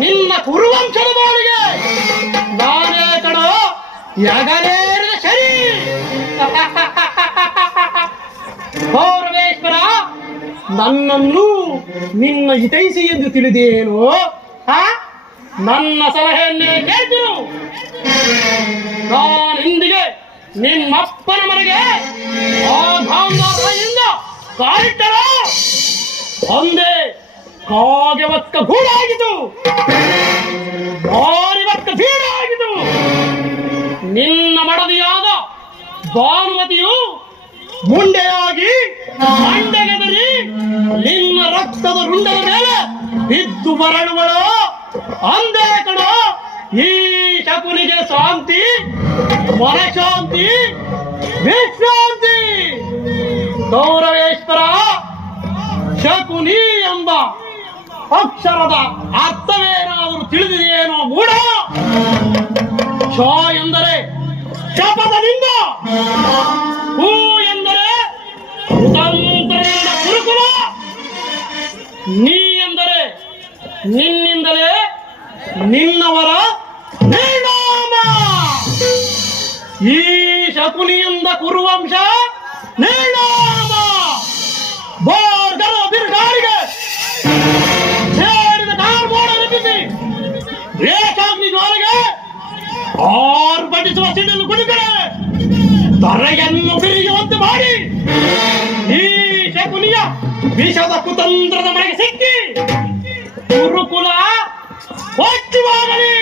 ನಿನ್ನ ಕುರುವಂಶದ ಬಾಳಿಗೆ ನಾನೇ ಕಣೋ ಯಾಗಲೇರಿದ ಶರಿ. ಗೌರವೇಶ್ವರ, ನನ್ನನ್ನು ನಿನ್ನ ಹಿತೈಷಿ ಎಂದು ತಿಳಿದೇನು? ನನ್ನ ಸಲಹೆಯನ್ನೇ ಕೇಳ್ತೀನು. ನಾನಿಂದಿಗೆ ನಿಮ್ಮಪ್ಪನ ಮನೆಗೆ ಆಘಾಂಬಾಯಿಂದ ಕಾಲಿಟ್ಟರ ಒಂದೇ ಕಾಗೆವತ್ತ ಗೂಡಾಗಿದ್ದು, ಮಾರಿವತ್ತ ಬೀಡಾಗಿದ್ದು. ನಿನ್ನ ಮಡದಿಯಾದ ಭಾನುಮತಿಯು ಮುಂಡೆಯಾಗಿ ಮಂಡೆಗೆದರಿ ನಿನ್ನ ರಕ್ತದ ರುಂಡದ ಮೇಲೆ ಬಿದ್ದು ಬರಳುವಳು. ಅಂದೇ ಕಣ ಈ ಶಕುನಿಗೆ ಶಾಂತಿ, ಮನಶಾಂತಿ, ವಿಶ್ರಾಂತಿ. ಗೌರವೇಶ್ವರ, ಶಕುನಿ ಎಂಬ ಅಕ್ಷರದ ಅರ್ಥವೇನಾದರೂ ತಿಳಿದಿದೆಯೇನೋ ಮೂಢ? ಶ ಎಂದರೆ ಶಪಥದಿಂದ, ಹೂ ಎಂದರೆ ಕುತಂತ್ರದ ಗುರುಕುಲ, ನೀ ಎಂದರೆ ನಿನ್ನಿಂದಲೇ ನಿನ್ನವರ ನಿರ್ನಾಮ. ಈ ಶಕುನಿಯಿಂದ ಕುರುವಂಶ ನಿರ್ನಾಮ. ಬೋರ್ಗರ ಬಿರುಗಾಳಿಗೆ ಸೇರಿದ ಕಾರ್ಮೋಡ ರಚಿಸಿ ರೇಖಾಗ್ನಿ ಜ್ವಾಲೆಗೆ ಆರ್ಭಟಿಸುವ ಸಿಡಿಲು ಗುಡುಗಡೆ ತರೆಯನ್ನು ಬಿರಿಯುವಂತೆ ಮಾಡಿ ಈ ಶಕುನಿಯ ವಿಷದ ಕುತಂತ್ರದ ಮನೆಗೆ ಸಿಕ್ಕಿ ಗುರುಕುಲ ಒಚ್ಚುವಾಗಲಿ.